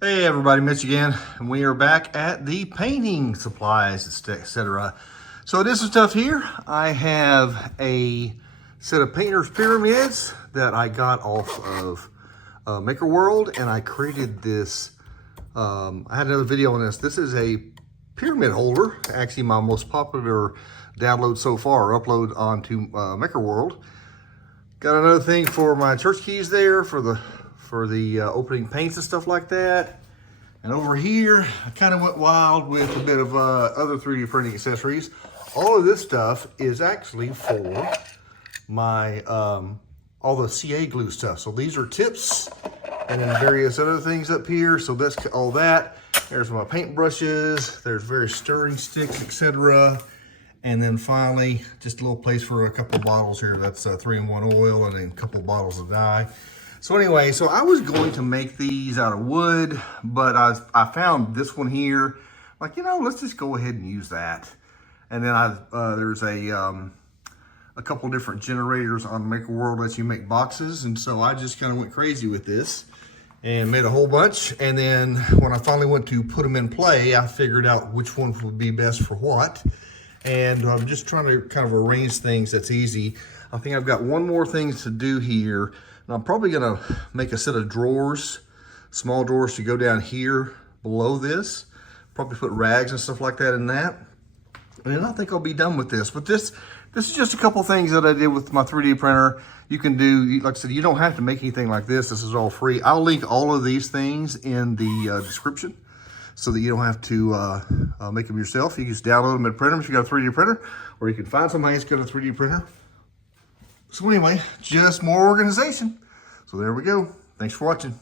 Hey everybody, Mitch again, and we are back at the painting supplies, etc. So this is stuff here. I have a set of painter's pyramids that I got off of Maker World, and I created this. I had another video on this. This is a pyramid holder, actually my most popular download so far, upload onto Maker World. Got another thing for my church keys there for the opening paints and stuff like that. And over here, I kind of went wild with a bit of other 3D printing accessories. All of this stuff is actually for my, all the CA glue stuff. So these are tips and then various other things up here. So that's all that. There's my paint brushes. There's various stirring sticks, etc. And then finally, just a little place for a couple of bottles here. That's 3-in-1 oil and then a couple of bottles of dye. So anyway, so I was going to make these out of wood, but I found this one here. Like, you know, let's just go ahead and use that. And then there's a couple different generators on Maker World that you make boxes. And so I just kind of went crazy with this and made a whole bunch. And then when I finally went to put them in play, I figured out which one would be best for what. And I'm just trying to kind of arrange things that's easy. I think I've got one more thing to do here. And I'm probably gonna make a set of drawers, small drawers to go down here below this. Probably put rags and stuff like that in that. And then I think I'll be done with this. But this is just a couple things that I did with my 3D printer. You can do, like I said, you don't have to make anything like this. This is all free. I'll link all of these things in the description so that you don't have to make them yourself. You can just download them and print them if you got a 3D printer, or you can find somebody who's got a 3D printer. So anyway, just more organization. So there we go. Thanks for watching.